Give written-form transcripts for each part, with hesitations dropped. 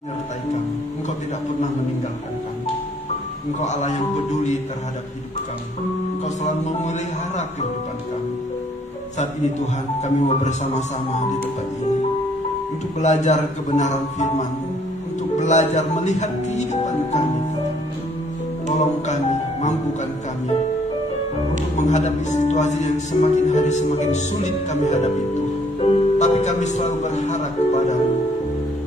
menyertai kami. Engkau tidak pernah meninggalkan kami. Engkau Allah yang peduli terhadap hidup kami. Engkau selalu memelihara kehidupan kami. Saat ini Tuhan, kami mau bersama-sama di tempat ini untuk belajar kebenaran firman-Mu, untuk belajar melihat kehidupan kami. Tolong kami, mampukan kami untuk menghadapi situasi yang semakin hari semakin sulit kami hadapi itu. Tapi kami selalu berharap kepada-Mu.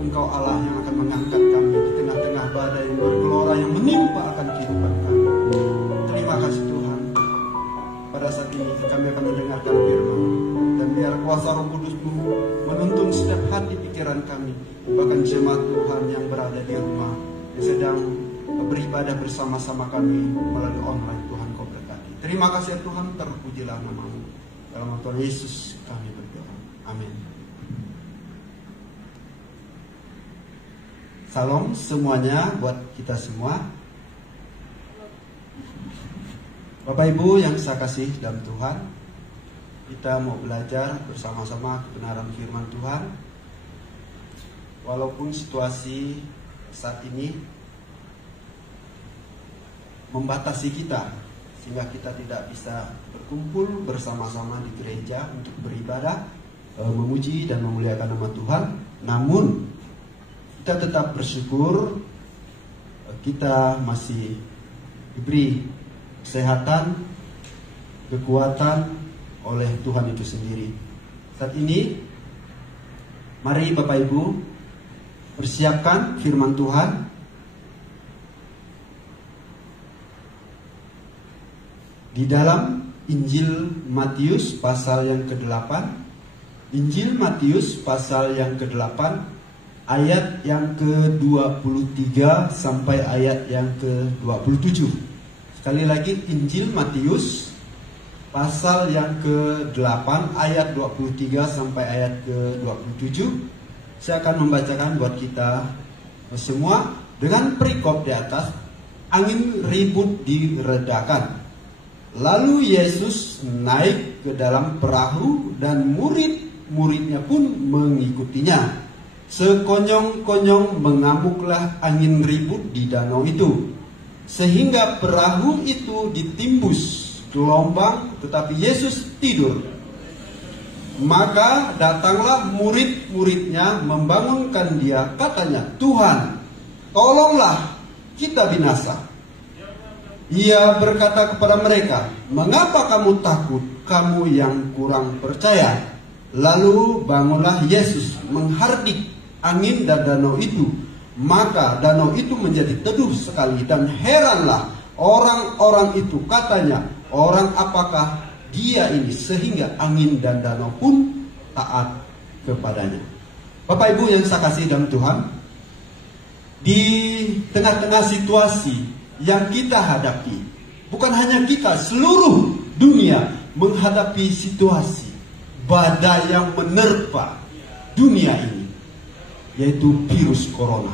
Engkau Allah yang akan mengangkat kami di tengah-tengah badai yang bergelora yang menimpa akan kehidupan kami. Terima kasih Tuhan. Pada saat ini kami akan mendengarkan firman, dan biar kuasa Roh Kudus-Mu menuntun setiap hati pikiran kami, bahkan jemaat Tuhan yang berada di rumah yang sedang beribadah bersama-sama kami melalui online. Tuhan Kau berkati. Terima kasih Tuhan, terpujilah nama-Mu. Dalam nama Tuhan Yesus kami berdoa. Amin. Salam semuanya buat kita semua. Bapak Ibu yang saya kasih dalam Tuhan, kita mau belajar bersama-sama kebenaran firman Tuhan. Walaupun situasi saat ini membatasi kita, sehingga kita tidak bisa berkumpul bersama-sama di gereja untuk beribadah, memuji dan memuliakan nama Tuhan. Namun kita tetap bersyukur kita masih diberi kesehatan, kekuatan oleh Tuhan itu sendiri. Saat ini, mari Bapak Ibu persiapkan firman Tuhan. Di dalam Injil Matius pasal yang ke-8, Injil Matius pasal yang ke-8, ayat yang ke-23 sampai ayat yang ke-27. Sekali lagi, Injil Matius pasal yang ke-8 ayat 23 sampai ayat ke-27. Saya akan membacakan buat kita semua dengan perikop di atas. Angin ribut diredakan. Lalu Yesus naik ke dalam perahu dan murid-muridnya pun mengikutinya. Sekonyong-konyong mengamuklah angin ribut di danau itu, sehingga perahu itu ditimbus gelombang, tetapi Yesus tidur. Maka datanglah murid-muridnya membangunkan dia, katanya, "Tuhan, tolonglah, kita binasa." Ia berkata kepada mereka, "Mengapa kamu takut, kamu yang kurang percaya?" Lalu bangunlah Yesus menghardik angin dan danau itu. Maka danau itu menjadi teduh sekali, dan heranlah orang-orang itu, katanya, "Orang apakah dia ini sehingga angin dan danau pun taat kepadanya?" Bapak Ibu yang saya kasih dalam Tuhan, di tengah-tengah situasi yang kita hadapi, bukan hanya kita, seluruh dunia menghadapi situasi badai yang menerpa dunia ini, yaitu virus corona.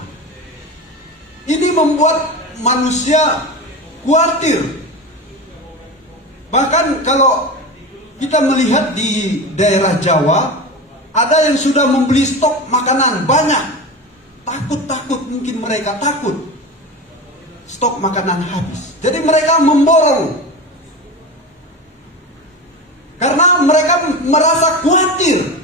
Ini membuat manusia khawatir. Bahkan kalau kita melihat di daerah Jawa, ada yang sudah membeli stok makanan banyak. Takut mungkin mereka takut stok makanan habis. Jadi mereka memborong. Karena mereka merasa khawatir.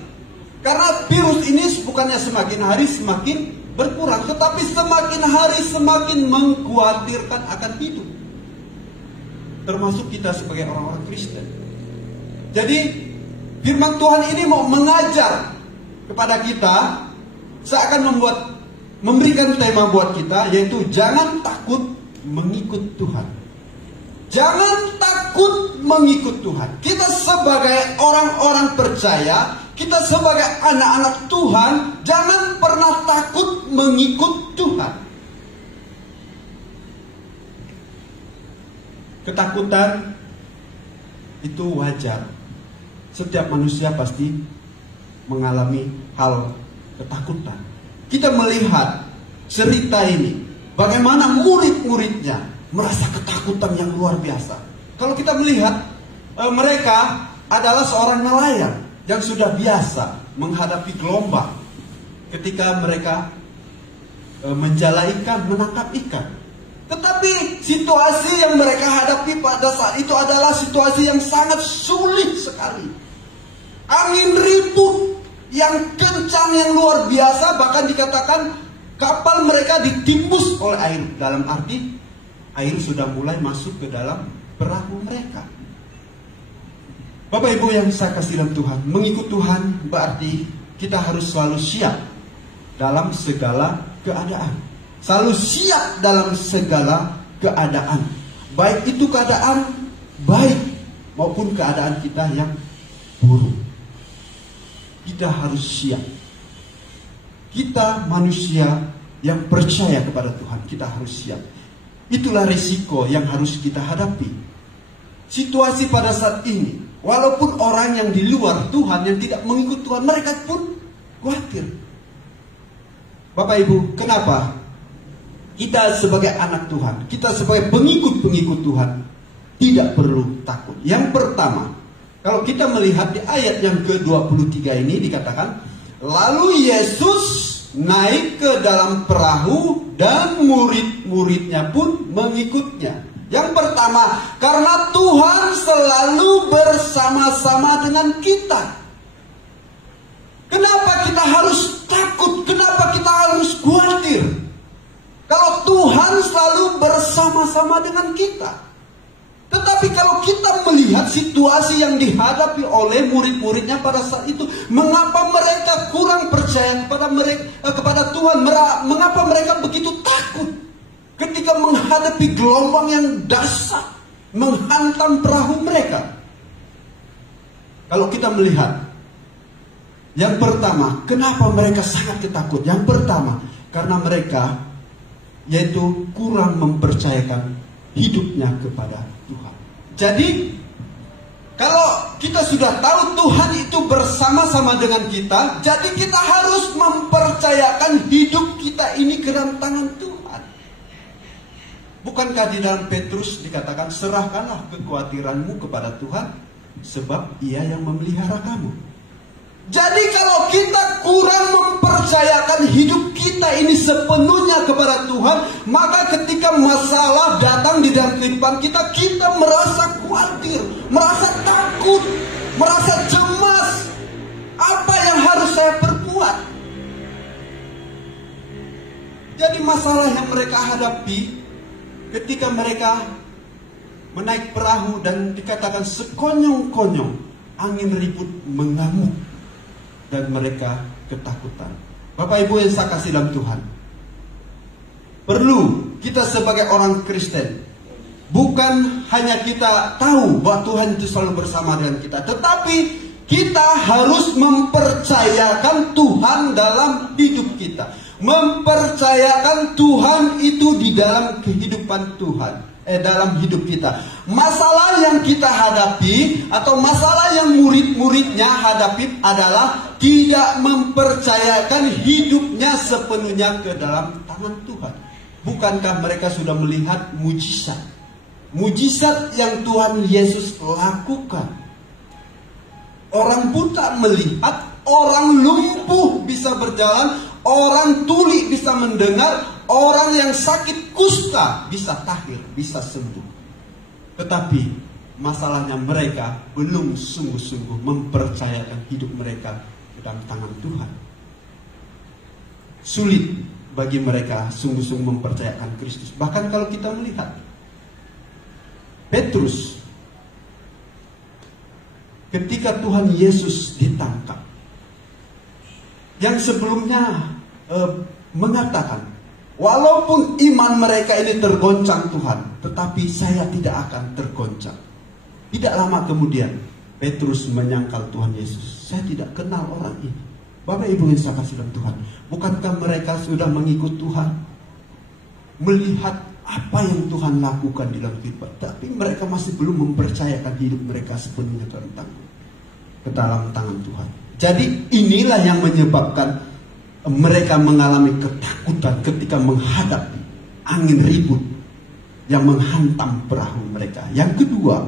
Karena virus ini bukannya semakin hari semakin berkurang, tetapi semakin hari semakin mengkhawatirkan akan hidup. Termasuk kita sebagai orang-orang Kristen. Jadi firman Tuhan ini mau mengajar kepada kita. Saya akan memberikan tema buat kita, yaitu jangan takut mengikut Tuhan. Jangan takut mengikut Tuhan. Kita sebagai orang-orang percaya, kita sebagai anak-anak Tuhan, jangan pernah takut mengikut Tuhan. Ketakutan itu wajar. Setiap manusia pasti mengalami hal ketakutan. Kita melihat cerita ini, bagaimana murid-muridnya merasa ketakutan yang luar biasa. Kalau kita melihat, mereka adalah seorang nelayan yang sudah biasa menghadapi gelombang. Ketika mereka menjala ikan, menangkap ikan. Tetapi situasi yang mereka hadapi pada saat itu adalah situasi yang sangat sulit sekali. Angin ribut yang kencang, yang luar biasa, bahkan dikatakan kapal mereka ditimbus oleh air. Dalam arti air sudah mulai masuk ke dalam perahu mereka. Bapak Ibu yang saya kasih dalam Tuhan, mengikut Tuhan berarti kita harus selalu siap dalam segala keadaan. Selalu siap dalam segala keadaan. Baik itu keadaan baik maupun keadaan kita yang buruk. Kita harus siap. Kita manusia yang percaya kepada Tuhan, kita harus siap. Itulah risiko yang harus kita hadapi. Situasi pada saat ini, walaupun orang yang di luar Tuhan, yang tidak mengikut Tuhan, mereka pun khawatir. Bapak Ibu, kenapa? Kita sebagai anak Tuhan, kita sebagai pengikut-pengikut Tuhan, tidak perlu takut. Yang pertama, kalau kita melihat di ayat yang ke-23 ini dikatakan, lalu Yesus naik ke dalam perahu dan murid-muridnya pun mengikutnya. Yang pertama, karena Tuhan selalu bersama-sama dengan kita. Kenapa kita harus takut? Kenapa kita harus khawatir? Kalau Tuhan selalu bersama-sama dengan kita. Tetapi kalau kita melihat situasi yang dihadapi oleh murid-muridnya pada saat itu, mengapa mereka kurang percaya kepada Tuhan? Mengapa mereka begitu takut ketika menghadapi gelombang yang dahsyat menghantam perahu mereka? Kalau kita melihat, yang pertama, kenapa mereka sangat ketakut? Yang pertama, karena mereka yaitu kurang mempercayakan hidupnya kepada Tuhan. Jadi, kalau kita sudah tahu Tuhan itu bersama-sama dengan kita, jadi kita harus mempercayakan hidup kita ini ke dalam tangan Tuhan. Bukankah di dalam Petrus dikatakan, serahkanlah kekhawatiranmu kepada Tuhan, sebab Ia yang memelihara kamu. Jadi kalau kita kurang mempercayakan hidup kita ini sepenuhnya kepada Tuhan, maka ketika masalah datang di dalam kehidupan kita, kita merasa khawatir, merasa takut, merasa cemas. Apa yang harus saya perbuat? Jadi masalah yang mereka hadapi ketika mereka menaik perahu dan dikatakan sekonyong-konyong, angin ribut mengamuk. Dan mereka ketakutan. Bapak Ibu yang saya kasih dalam Tuhan, perlu kita sebagai orang Kristen, bukan hanya kita tahu bahwa Tuhan itu selalu bersama dengan kita, tetapi kita harus mempercayakan Tuhan dalam hidup kita. Mempercayakan Tuhan itu di dalam kehidupan Tuhan, dalam hidup kita. Masalah yang kita hadapi atau masalah yang murid-muridnya hadapi adalah tidak mempercayakan hidupnya sepenuhnya ke dalam tangan Tuhan. Bukankah mereka sudah melihat mujizat? Mujizat yang Tuhan Yesus lakukan. Orang buta melihat, orang lumpuh bisa berjalan, orang tuli bisa mendengar, orang yang sakit kusta bisa tahir, bisa sembuh. Tetapi masalahnya mereka belum sungguh-sungguh mempercayakan hidup mereka ke dalam tangan Tuhan. Sulit bagi mereka sungguh-sungguh mempercayakan Kristus. Bahkan kalau kita melihat Petrus, ketika Tuhan Yesus ditangkap, yang sebelumnya mengatakan, walaupun iman mereka ini tergoncang Tuhan, tetapi saya tidak akan tergoncang. Tidak lama kemudian Petrus menyangkal Tuhan Yesus. Saya tidak kenal orang ini. Bapak Ibu yang saya kasih dalam Tuhan, bukankah mereka sudah mengikut Tuhan, melihat apa yang Tuhan lakukan di dalam kehidupan, tapi mereka masih belum mempercayakan hidup mereka sepenuhnya ke dalam tangan Tuhan. Jadi inilah yang menyebabkan mereka mengalami ketakutan ketika menghadapi angin ribut yang menghantam perahu mereka. Yang kedua,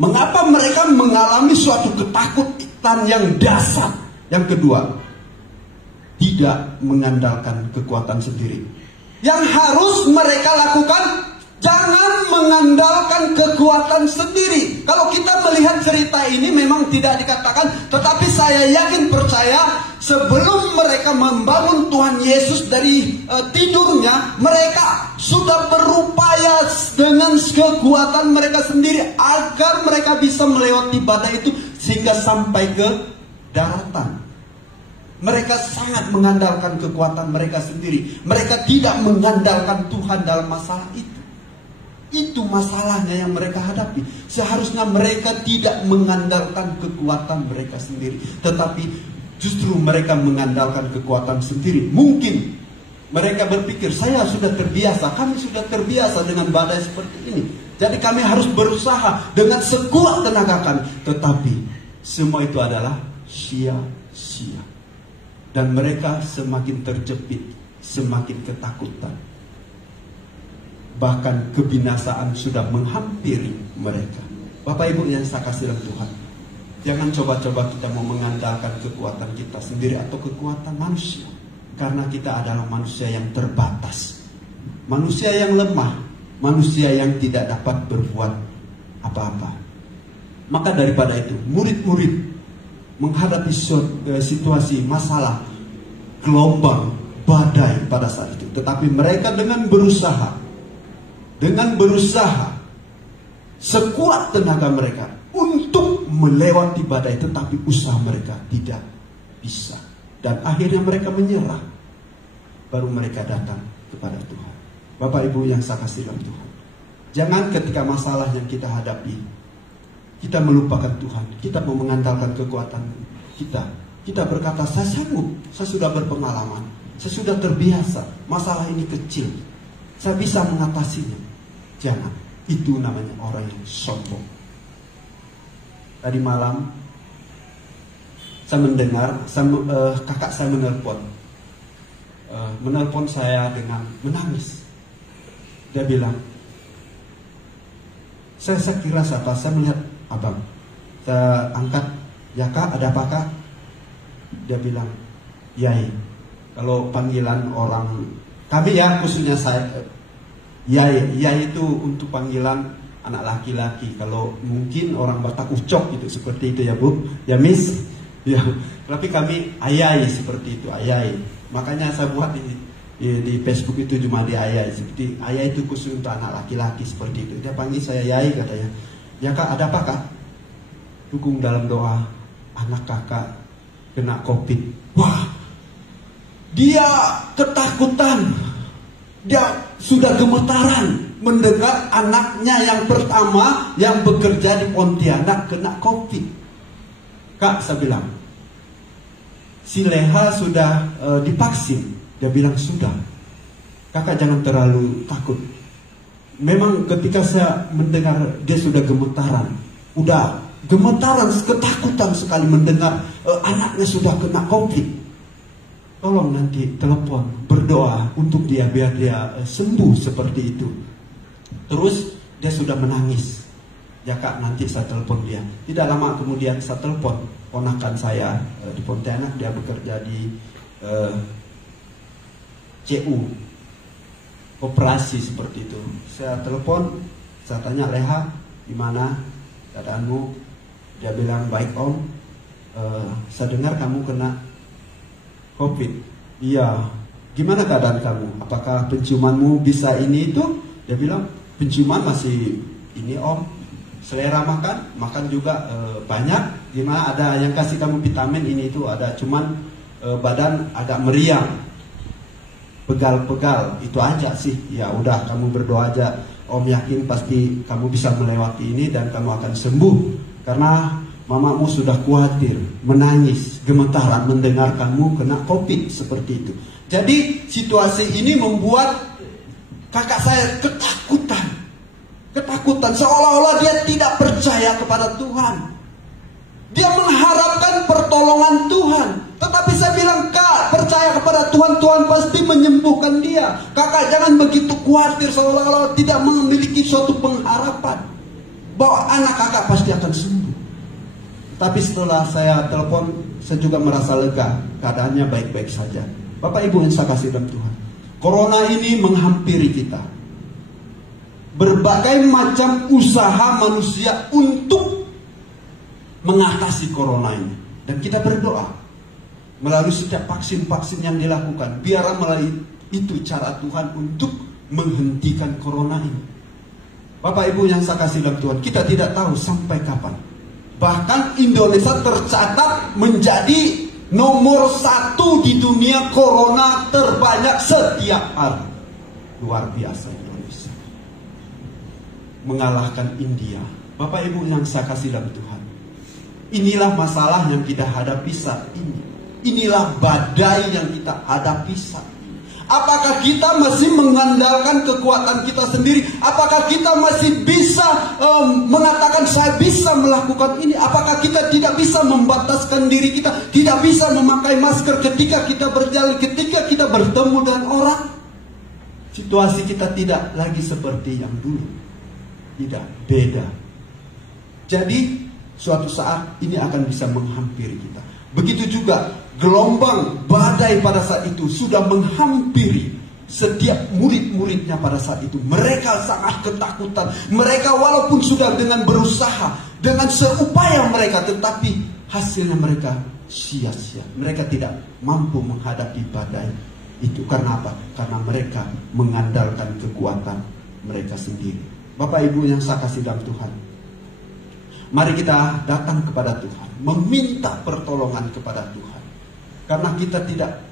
mengapa mereka mengalami suatu ketakutan yang dasar? Yang kedua, tidak mengandalkan kekuatan sendiri. Yang harus mereka lakukan, jangan mengandalkan kekuatan sendiri. Kalau kita melihat cerita ini memang tidak dikatakan, tetapi saya yakin percaya sebelum mereka membangun Tuhan Yesus dari tidurnya, mereka sudah berupaya dengan kekuatan mereka sendiri agar mereka bisa melewati badai itu sehingga sampai ke daratan. Mereka sangat mengandalkan kekuatan mereka sendiri. Mereka tidak mengandalkan Tuhan dalam masalah itu. Itu masalahnya yang mereka hadapi. Seharusnya mereka tidak mengandalkan kekuatan mereka sendiri, tetapi justru mereka mengandalkan kekuatan sendiri. Mungkin mereka berpikir, saya sudah terbiasa, kami sudah terbiasa dengan badai seperti ini, jadi kami harus berusaha dengan sekuat tenaga kami. Tetapi semua itu adalah sia-sia. Dan mereka semakin terjepit, semakin ketakutan. Bahkan kebinasaan sudah menghampiri mereka. Bapak Ibu yang saya kasih dalam Tuhan, jangan coba-coba kita mau mengandalkan kekuatan kita sendiri atau kekuatan manusia. Karena kita adalah manusia yang terbatas, manusia yang lemah, manusia yang tidak dapat berbuat apa-apa. Maka daripada itu, murid-murid menghadapi situasi masalah, gelombang, badai pada saat itu. Tetapi mereka dengan berusaha sekuat tenaga mereka untuk melewati badai, tetapi usaha mereka tidak bisa. Dan akhirnya mereka menyerah. Baru mereka datang kepada Tuhan. Bapak Ibu yang saya kasih dalam Tuhan, jangan ketika masalah yang kita hadapi kita melupakan Tuhan, kita mau mengandalkan kekuatan kita. Kita berkata, saya sanggup, saya sudah berpengalaman, saya sudah terbiasa, masalah ini kecil, saya bisa mengatasinya. Jangan, itu namanya orang yang sombong. Tadi malam saya mendengar kakak saya menelpon saya dengan menangis. Dia bilang, saya kira siapa, saya melihat abang, saya angkat, ya kak, ada apa kak? Dia bilang, Yai. Kalau panggilan orang kami ya, khususnya saya, Yai itu untuk panggilan anak laki-laki. Kalau mungkin orang Batak Ucok gitu, seperti itu ya Bu, ya Miss, ya. Tapi kami Ayai seperti itu, Ayai. Makanya saya buat di Facebook itu cuma di Ayai, seperti Ayai itu khusus untuk anak laki-laki seperti itu. Dia panggil saya Yai katanya. Ya kak, ada apa kak? Dukung dalam doa, anak kakak kena COVID. Wah, dia ketakutan, dia sudah gemetaran mendengar anaknya yang pertama yang bekerja di Pontianak kena COVID. Kak, saya bilang, si Leha sudah divaksin. Dia bilang sudah. Kakak jangan terlalu takut. Memang ketika saya mendengar dia sudah gemetaran, ketakutan sekali mendengar anaknya sudah kena COVID. Tolong nanti telepon, berdoa untuk dia biar dia sembuh seperti itu. Terus dia sudah menangis. Ya kak, nanti saya telepon dia. Tidak lama kemudian saya telepon ponakan saya di Pontianak, dia bekerja di CU. Operasi seperti itu. Saya telepon, saya tanya, Leha, gimana keadaanmu? Dia bilang, baik om. Saya dengar kamu kena COVID. Iya. Gimana keadaan kamu? Apakah penciumanmu bisa ini itu? Dia bilang, penciuman masih ini om. Selera makan juga banyak. Gimana, ada yang kasih kamu vitamin ini itu? Ada, cuman badan agak meriang, pegal-pegal, itu aja sih. Ya udah, kamu berdoa aja. Om yakin pasti kamu bisa melewati ini dan kamu akan sembuh. Karena mamamu sudah khawatir, menangis, gemetaran mendengar kamu kena COVID seperti itu. Jadi situasi ini membuat kakak saya ketakutan, seolah-olah dia tidak percaya kepada Tuhan. Dia mengharapkan pertolongan Tuhan. Tetapi saya bilang, kak, percaya kepada Tuhan, Tuhan pasti menyembuhkan dia. Kakak jangan begitu khawatir, seolah-olah tidak memiliki suatu pengharapan bahwa anak kakak pasti akan sembuh. Tapi setelah saya telepon, saya juga merasa lega, keadaannya baik-baik saja. Bapak Ibu yang saya kasih dalam Tuhan, corona ini menghampiri kita. Berbagai macam usaha manusia untuk mengatasi corona ini. Dan kita berdoa melalui setiap vaksin-vaksin yang dilakukan, biarlah melalui itu cara Tuhan untuk menghentikan corona ini. Bapak Ibu yang saya kasih dalam Tuhan, kita tidak tahu sampai kapan. Bahkan Indonesia tercatat menjadi nomor 1 di dunia corona terbanyak setiap hari. Luar biasa Indonesia, mengalahkan India. Bapak Ibu yang saya kasih dalam Tuhan, inilah masalah yang kita hadapi saat ini. Inilah badai yang kita hadapi saat ini. Apakah kita masih mengandalkan kekuatan kita sendiri? Apakah kita masih bisa mengatakan saya bisa melakukan ini? Apakah kita tidak bisa membataskan diri kita? Tidak bisa memakai masker ketika kita berjalan, ketika kita bertemu dengan orang? Situasi kita tidak lagi seperti yang dulu. Tidak, beda. Jadi suatu saat ini akan bisa menghampiri kita. Begitu juga gelombang badai pada saat itu sudah menghampiri setiap murid-muridnya pada saat itu. Mereka sangat ketakutan. Mereka walaupun sudah dengan berusaha, dengan seupaya mereka, tetapi hasilnya mereka sia-sia. Mereka tidak mampu menghadapi badai itu. Karena apa? Karena mereka mengandalkan kekuatan mereka sendiri. Bapak Ibu yang saya kasih dalam Tuhan, mari kita datang kepada Tuhan, meminta pertolongan kepada Tuhan. Karena kita tidak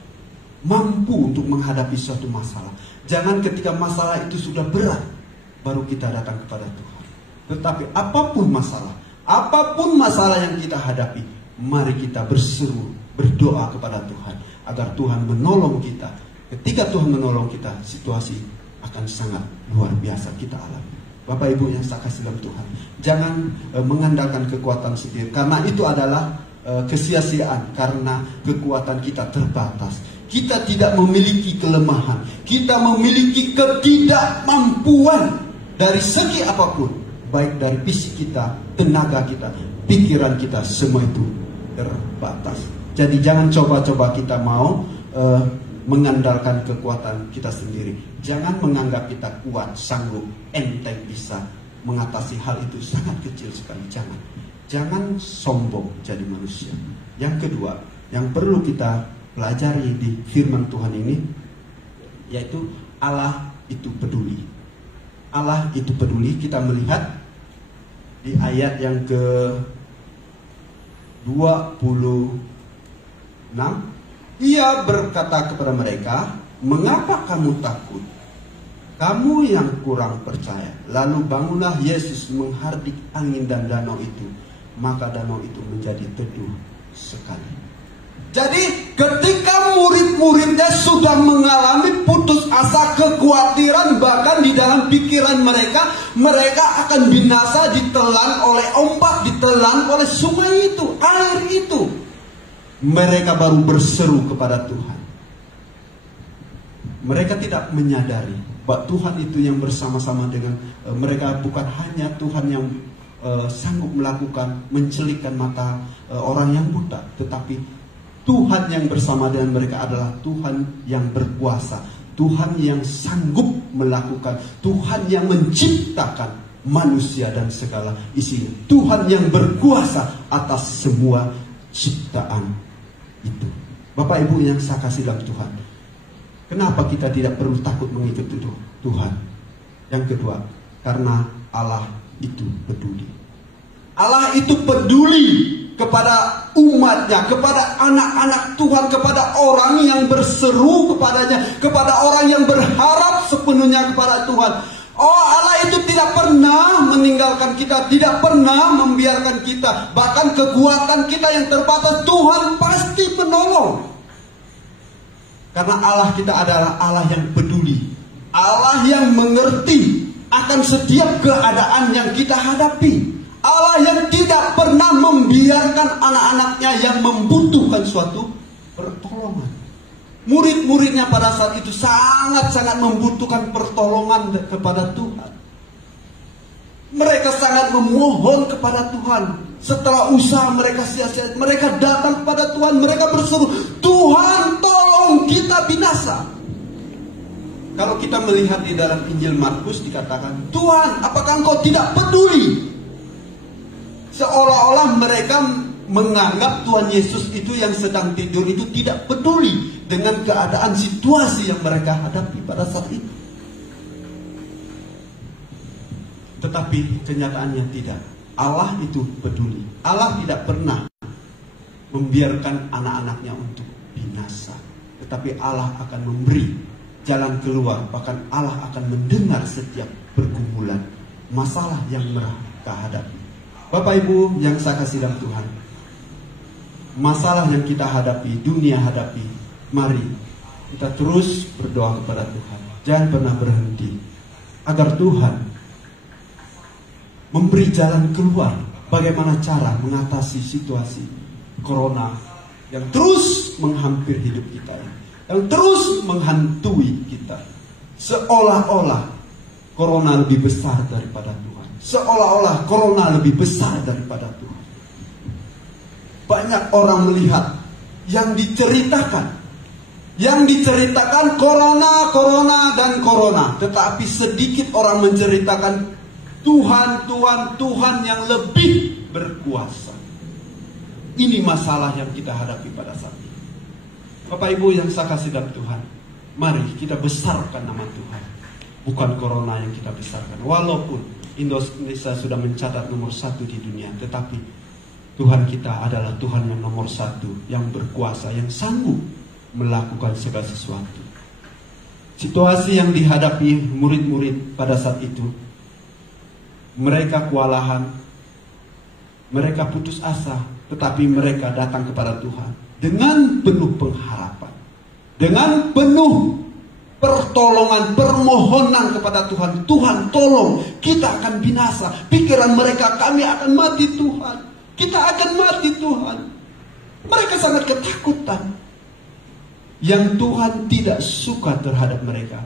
mampu untuk menghadapi suatu masalah. Jangan ketika masalah itu sudah berat, baru kita datang kepada Tuhan. Tetapi apapun masalah yang kita hadapi, mari kita berseru, berdoa kepada Tuhan, agar Tuhan menolong kita. Ketika Tuhan menolong kita, situasi akan sangat luar biasa kita alami. Bapak Ibu yang saya kasih dalam Tuhan, jangan mengandalkan kekuatan sendiri, karena itu adalah kesia-siaan, karena kekuatan kita terbatas. Kita tidak memiliki kelemahan, kita memiliki ketidakmampuan dari segi apapun, baik dari fisik kita, tenaga kita, pikiran kita, semua itu terbatas. Jadi jangan coba-coba kita mau mengandalkan kekuatan kita sendiri. Jangan menganggap kita kuat, sanggup, enteng bisa mengatasi hal itu, sangat kecil sekali. Jangan sombong jadi manusia. Yang kedua, yang perlu kita pelajari di firman Tuhan ini, yaitu Allah itu peduli. Allah itu peduli. Kita melihat di ayat yang ke-26, Ia berkata kepada mereka, "Mengapa kamu takut? Kamu yang kurang percaya." Lalu bangunlah Yesus menghardik angin dan danau itu. Maka danau itu menjadi teduh sekali. Jadi ketika murid-muridnya sudah mengalami putus asa, kekhawatiran, bahkan di dalam pikiran mereka akan binasa, ditelan oleh ombak, ditelan oleh sungai itu, air itu. Mereka baru berseru kepada Tuhan. Mereka tidak menyadari bahwa Tuhan itu yang bersama-sama dengan mereka. Bukan hanya Tuhan yang sanggup melakukan mencelikkan mata orang yang buta, tetapi Tuhan yang bersama dengan mereka adalah Tuhan yang berkuasa, Tuhan yang sanggup melakukan, Tuhan yang menciptakan manusia dan segala isinya, Tuhan yang berkuasa atas semua ciptaan itu. Bapak Ibu yang saya kasih dalam Tuhan, kenapa kita tidak perlu takut mengikuti Tuhan? Yang kedua, karena Allah itu peduli. Allah itu peduli kepada umatnya, kepada anak-anak Tuhan, kepada orang yang berseru kepadanya, kepada orang yang berharap sepenuhnya kepada Tuhan. Oh, Allah itu tidak pernah meninggalkan kita, tidak pernah membiarkan kita. Bahkan kekuatan kita yang terbatas, Tuhan pasti menolong. Karena Allah kita adalah Allah yang peduli, Allah yang mengerti akan setiap keadaan yang kita hadapi. Allah yang tidak pernah membiarkan anak-anaknya yang membutuhkan suatu pertolongan. Murid-muridnya pada saat itu sangat-sangat membutuhkan pertolongan kepada Tuhan. Mereka sangat memohon kepada Tuhan. Setelah usaha mereka sia-sia, mereka datang kepada Tuhan. Mereka berseru, Tuhan tolong kita binasa. Kalau kita melihat di dalam Injil Markus dikatakan, Tuhan apakah engkau tidak peduli? Seolah-olah mereka menganggap Tuhan Yesus itu yang sedang tidur itu tidak peduli dengan keadaan situasi yang mereka hadapi pada saat itu. Tetapi kenyataannya tidak. Allah itu peduli. Allah tidak pernah membiarkan anak-anaknya untuk binasa. Tetapi Allah akan memberi jalan keluar. Bahkan Allah akan mendengar setiap pergumulan masalah yang mereka hadapi. Bapak Ibu yang saya kasih dalam Tuhan, masalah yang kita hadapi, dunia hadapi, mari kita terus berdoa kepada Tuhan. Jangan pernah berhenti, agar Tuhan memberi jalan keluar. Bagaimana cara mengatasi situasi corona yang terus menghampiri hidup kita, yang terus menghantui kita. Seolah-olah corona lebih besar daripada Tuhan. Seolah-olah corona lebih besar daripada Tuhan. Banyak orang melihat yang diceritakan corona, corona, dan corona. Tetapi sedikit orang menceritakan Tuhan yang lebih berkuasa. Ini masalah yang kita hadapi pada saat ini. Bapak Ibu yang saya kasih dalam Tuhan, mari kita besarkan nama Tuhan. Bukan corona yang kita besarkan. Walaupun Indonesia sudah mencatat nomor 1 di dunia, tetapi Tuhan kita adalah Tuhan yang nomor 1, yang berkuasa, yang sanggup melakukan segala sesuatu. Situasi yang dihadapi murid-murid pada saat itu, mereka kewalahan, mereka putus asa, tetapi mereka datang kepada Tuhan dengan penuh pengharapan, dengan penuh pertolongan, permohonan kepada Tuhan. Tuhan tolong, kita akan binasa. Pikiran mereka, kami akan mati Tuhan, kita akan mati Tuhan. Mereka sangat ketakutan. Yang Tuhan tidak suka terhadap mereka,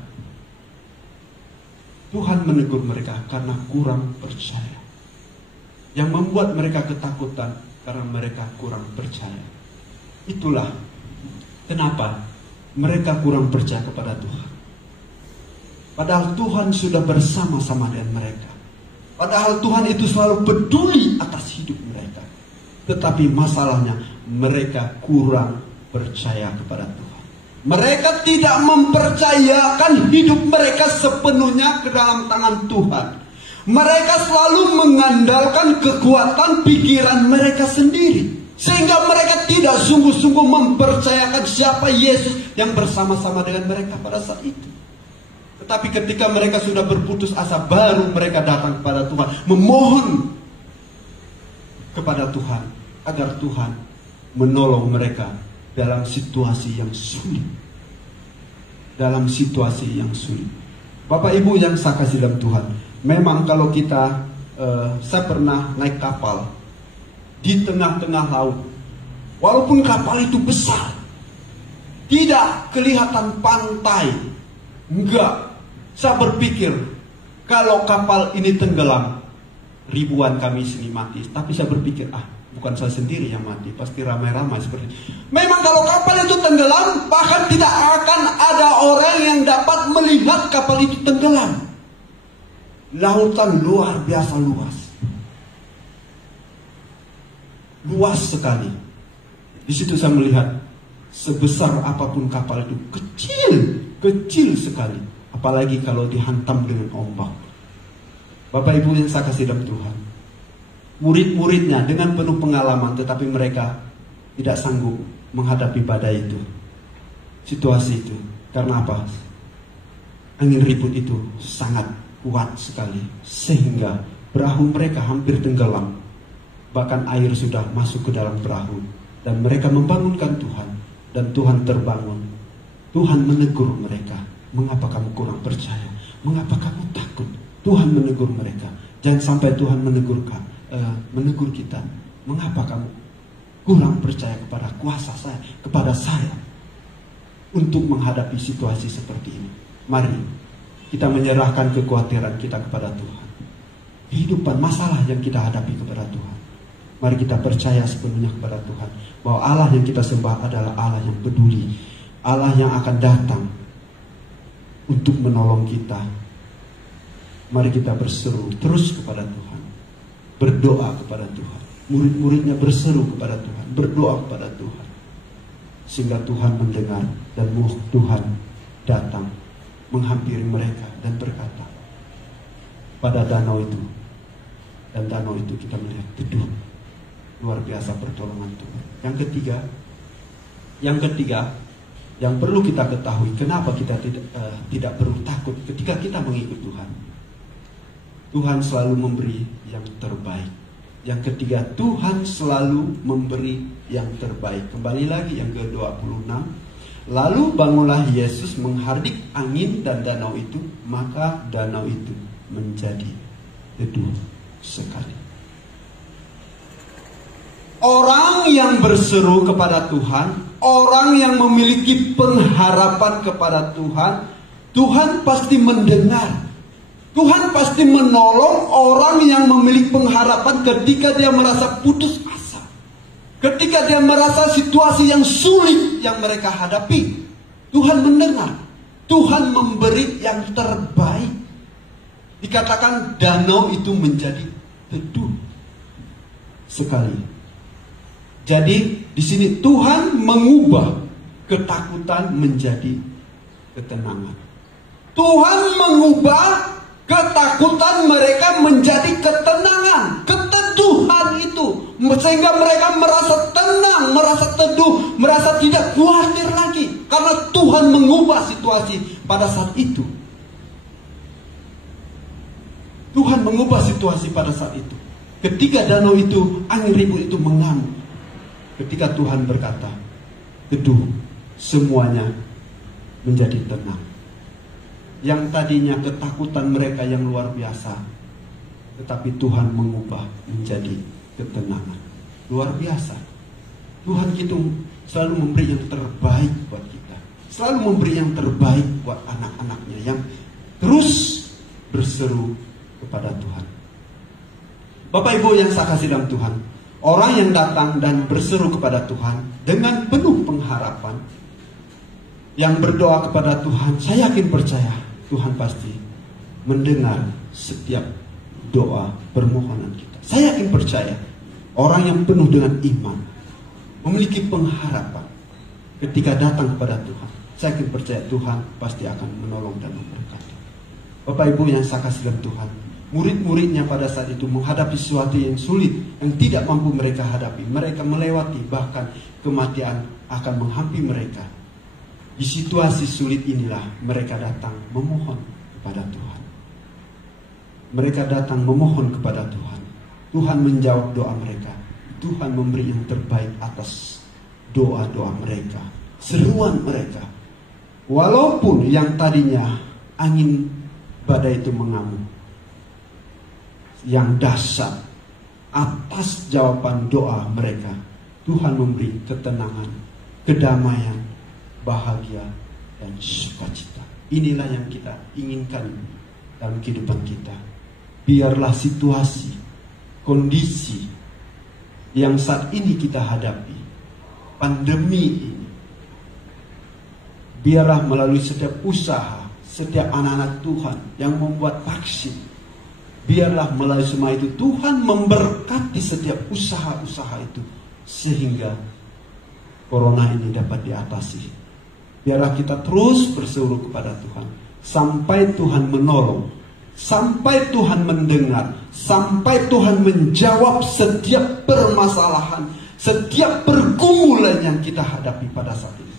Tuhan menegur mereka karena kurang percaya. Yang membuat mereka ketakutan karena mereka kurang percaya. Itulah kenapa mereka kurang percaya kepada Tuhan. Padahal Tuhan sudah bersama-sama dengan mereka. Padahal Tuhan itu selalu peduli atas hidup mereka. Tetapi masalahnya mereka kurang percaya kepada Tuhan. Mereka tidak mempercayakan hidup mereka sepenuhnya ke dalam tangan Tuhan. Mereka selalu mengandalkan kekuatan pikiran mereka sendiri. Sehingga mereka tidak sungguh-sungguh mempercayakan siapa Yesus yang bersama-sama dengan mereka pada saat itu. Tetapi ketika mereka sudah berputus asa, baru mereka datang kepada Tuhan, memohon kepada Tuhan agar Tuhan menolong mereka dalam situasi yang sulit. Dalam situasi yang sulit. Bapak Ibu yang saya kasih dalam Tuhan, memang kalau kita, saya pernah naik kapal di tengah-tengah laut. Walaupun kapal itu besar, tidak kelihatan pantai. Enggak. Saya berpikir, kalau kapal ini tenggelam, ribuan kami sini mati. Tapi saya berpikir, bukan saya sendiri yang mati, pasti ramai-ramai seperti itu. Memang kalau kapal itu tenggelam, bahkan tidak akan ada orang yang dapat melihat kapal itu tenggelam. Lautan luar biasa luas. Luas sekali. Di situ saya melihat sebesar apapun kapal itu kecil sekali. Apalagi kalau dihantam dengan ombak. Bapak Ibu yang saya kasih dalam Tuhan, murid-muridnya dengan penuh pengalaman, tetapi mereka tidak sanggup menghadapi badai itu, situasi itu. Karena apa? Angin ribut itu sangat kuat sekali, sehingga perahu mereka hampir tenggelam. Bahkan air sudah masuk ke dalam perahu, dan mereka membangunkan Tuhan, dan Tuhan terbangun. Tuhan menegur mereka, mengapa kamu kurang percaya? Mengapa kamu takut? Tuhan menegur mereka. Jangan sampai Tuhan menegur kita. Mengapa kamu kurang percaya kepada kuasa saya, kepada saya, untuk menghadapi situasi seperti ini? Mari kita menyerahkan kekhawatiran kita kepada Tuhan. kehidupan, masalah yang kita hadapi kepada Tuhan. Mari kita percaya sepenuhnya kepada Tuhan, bahwa Allah yang kita sembah adalah Allah yang peduli, Allah yang akan datang untuk menolong kita. Mari kita berseru terus kepada Tuhan, berdoa kepada Tuhan. Murid-muridnya berseru kepada Tuhan, berdoa kepada Tuhan, sehingga Tuhan mendengar dan Tuhan datang menghampiri mereka dan berkata pada danau itu. Dan danau itu kita melihat teduh. Luar biasa pertolongan Tuhan. Yang ketiga, yang perlu kita ketahui, kenapa kita tidak perlu takut ketika kita mengikut Tuhan. Tuhan selalu memberi yang terbaik. Yang ketiga, Tuhan selalu memberi yang terbaik. Kembali lagi yang ke-26. Lalu bangunlah Yesus menghardik angin dan danau itu, maka danau itu menjadi teduh sekali. Orang yang berseru kepada Tuhan, orang yang memiliki pengharapan kepada Tuhan, Tuhan pasti mendengar. Tuhan pasti menolong orang yang memiliki pengharapan ketika dia merasa putus asa. Ketika dia merasa situasi yang sulit yang mereka hadapi. Tuhan mendengar. Tuhan memberi yang terbaik. Dikatakan danau itu menjadi teduh sekali. Jadi di sini Tuhan mengubah ketakutan menjadi ketenangan. Tuhan mengubah ketakutan mereka menjadi ketenangan, keteduhan itu, sehingga mereka merasa tenang, merasa teduh, merasa tidak khawatir lagi, karena Tuhan mengubah situasi pada saat itu. Tuhan mengubah situasi pada saat itu. Ketika danau itu, angin ribut itu mengamuk. Ketika Tuhan berkata, teduh, semuanya menjadi tenang. Yang tadinya ketakutan mereka yang luar biasa, tetapi Tuhan mengubah menjadi ketenangan. Luar biasa. Tuhan itu selalu memberi yang terbaik buat kita. Selalu memberi yang terbaik buat anak-anaknya yang terus berseru kepada Tuhan. Bapak Ibu yang saya kasih dalam Tuhan, orang yang datang dan berseru kepada Tuhan dengan penuh pengharapan, yang berdoa kepada Tuhan, saya yakin percaya Tuhan pasti mendengar setiap doa permohonan kita. Saya yakin percaya orang yang penuh dengan iman, memiliki pengharapan ketika datang kepada Tuhan, saya yakin percaya Tuhan pasti akan menolong dan memberkati. Bapak Ibu yang saya kasih dalam Tuhan, murid-muridnya pada saat itu menghadapi sesuatu yang sulit, yang tidak mampu mereka hadapi. Mereka melewati, bahkan kematian akan menghampiri mereka. Di situasi sulit inilah mereka datang memohon kepada Tuhan. Mereka datang memohon kepada Tuhan. Tuhan menjawab doa mereka. Tuhan memberi yang terbaik atas doa-doa mereka, seruan mereka. Walaupun yang tadinya angin badai itu mengamuk, yang dahsyat, atas jawaban doa mereka, Tuhan memberi ketenangan, kedamaian, bahagia, dan sukacita. Inilah yang kita inginkan dalam kehidupan kita. Biarlah situasi, kondisi yang saat ini kita hadapi, pandemi ini, biarlah melalui setiap usaha, setiap anak-anak Tuhan yang membuat vaksin, biarlah melalui semua itu Tuhan memberkati setiap usaha-usaha itu, sehingga corona ini dapat diatasi. Biarlah kita terus berseru kepada Tuhan sampai Tuhan menolong, sampai Tuhan mendengar, sampai Tuhan menjawab setiap permasalahan, setiap pergumulan yang kita hadapi pada saat ini.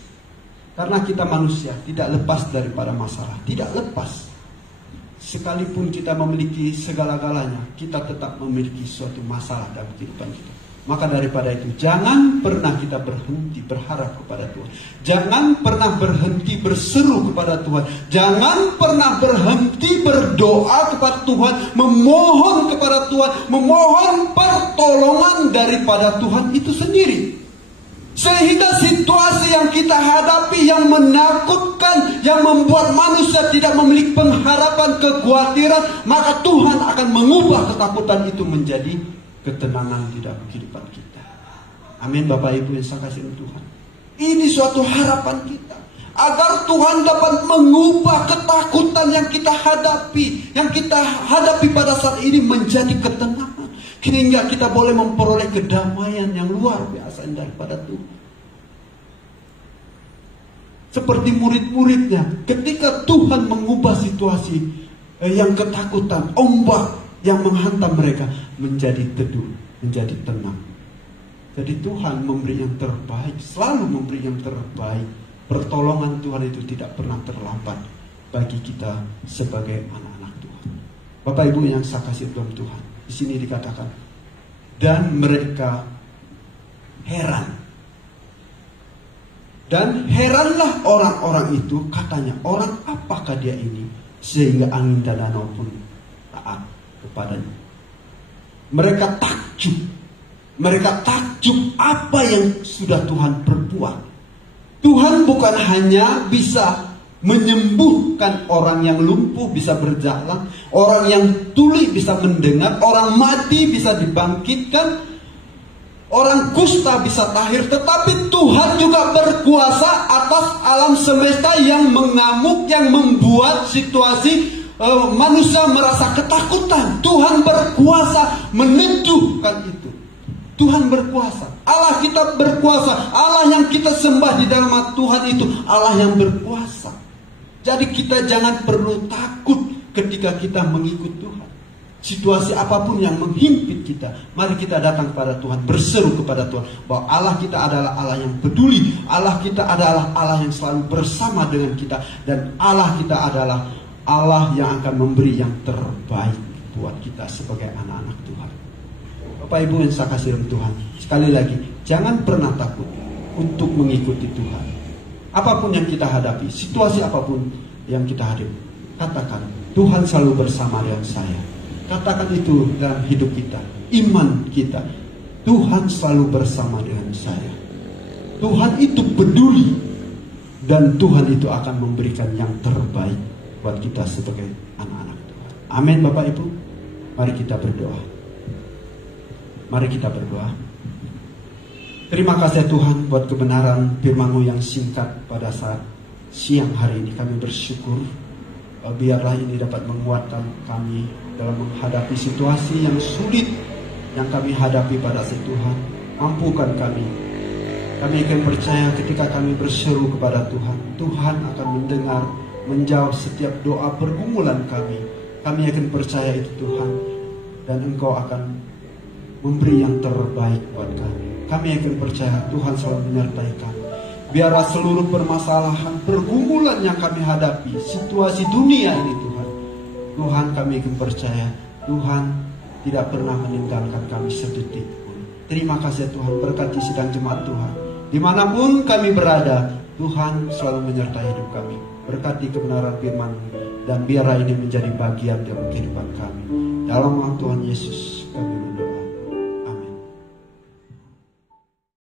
Karena kita manusia tidak lepas daripada masalah, tidak lepas. Sekalipun kita memiliki segala-galanya, kita tetap memiliki suatu masalah dalam kehidupan kita. Maka daripada itu, jangan pernah kita berhenti berharap kepada Tuhan. Jangan pernah berhenti berseru kepada Tuhan. Jangan pernah berhenti berdoa kepada Tuhan, memohon kepada Tuhan, memohon pertolongan daripada Tuhan itu sendiri. Sehingga situasi yang kita hadapi yang menakutkan, yang membuat manusia tidak memiliki pengharapan, kekhawatiran, maka Tuhan akan mengubah ketakutan itu menjadi ketenangan di dalam kehidupan kita. Amin Bapak Ibu yang saya kasih Tuhan. Ini suatu harapan kita, agar Tuhan dapat mengubah ketakutan yang kita hadapi pada saat ini menjadi ketenangan. Sehingga kita boleh memperoleh kedamaian yang luar biasa daripada Tuhan. Seperti murid-muridnya, ketika Tuhan mengubah situasi yang ketakutan, ombak yang menghantam mereka menjadi teduh, menjadi tenang. Jadi Tuhan memberi yang terbaik, selalu memberi yang terbaik. Pertolongan Tuhan itu tidak pernah terlambat bagi kita sebagai anak-anak Tuhan. Bapak Ibu yang saya kasih dalam Tuhan, di sini dikatakan, dan mereka heran. Dan heranlah orang-orang itu, katanya, orang apakah dia ini sehingga angin dan danau pun taat kepadanya. Mereka takjub. Mereka takjub apa yang sudah Tuhan perbuat. Tuhan bukan hanya bisa menyembuhkan orang yang lumpuh bisa berjalan, orang yang tuli bisa mendengar, orang mati bisa dibangkitkan, orang kusta bisa tahir. Tetapi Tuhan juga berkuasa atas alam semesta yang mengamuk, yang membuat situasi manusia merasa ketakutan. Tuhan berkuasa meneduhkan itu. Tuhan berkuasa. Allah kita berkuasa. Allah yang kita sembah di dalam Tuhan itu Allah yang berkuasa. Jadi kita jangan perlu takut ketika kita mengikut Tuhan. Situasi apapun yang menghimpit kita, mari kita datang kepada Tuhan, berseru kepada Tuhan bahwa Allah kita adalah Allah yang peduli. Allah kita adalah Allah yang selalu bersama dengan kita. Dan Allah kita adalah Allah yang akan memberi yang terbaik buat kita sebagai anak-anak Tuhan. Bapak Ibu yang saya kasih dalam Tuhan, sekali lagi, jangan pernah takut untuk mengikuti Tuhan. Apapun yang kita hadapi, situasi apapun yang kita hadapi, katakan, Tuhan selalu bersama dengan saya. Katakan itu dalam hidup kita, iman kita. Tuhan selalu bersama dengan saya. Tuhan itu peduli. Dan Tuhan itu akan memberikan yang terbaik buat kita sebagai anak-anak Tuhan. Amin Bapak Ibu. Mari kita berdoa. Mari kita berdoa. Terima kasih Tuhan buat kebenaran firman-Mu yang singkat pada saat siang hari ini. Kami bersyukur. Biarlah ini dapat menguatkan kami dalam menghadapi situasi yang sulit yang kami hadapi pada saat Tuhan. Mampukan kami. Kami akan percaya ketika kami berseru kepada Tuhan, Tuhan akan mendengar, menjawab setiap doa pergumulan kami. Kami akan percaya itu Tuhan. Dan Engkau akan memberi yang terbaik buat kami. Kami akan percaya Tuhan selalu menyertai kami. Biarlah seluruh permasalahan, pergumulan yang kami hadapi, situasi dunia ini Tuhan, Tuhan kami akan percaya Tuhan tidak pernah meninggalkan kami sedetik pun. Terima kasih Tuhan, berkati sidang jemaat Tuhan. Dimanapun kami berada, Tuhan selalu menyertai hidup kami. Berkati kebenaran firman dan biarlah ini menjadi bagian dalam kehidupan kami. Dalam nama Tuhan Yesus kami berdoa.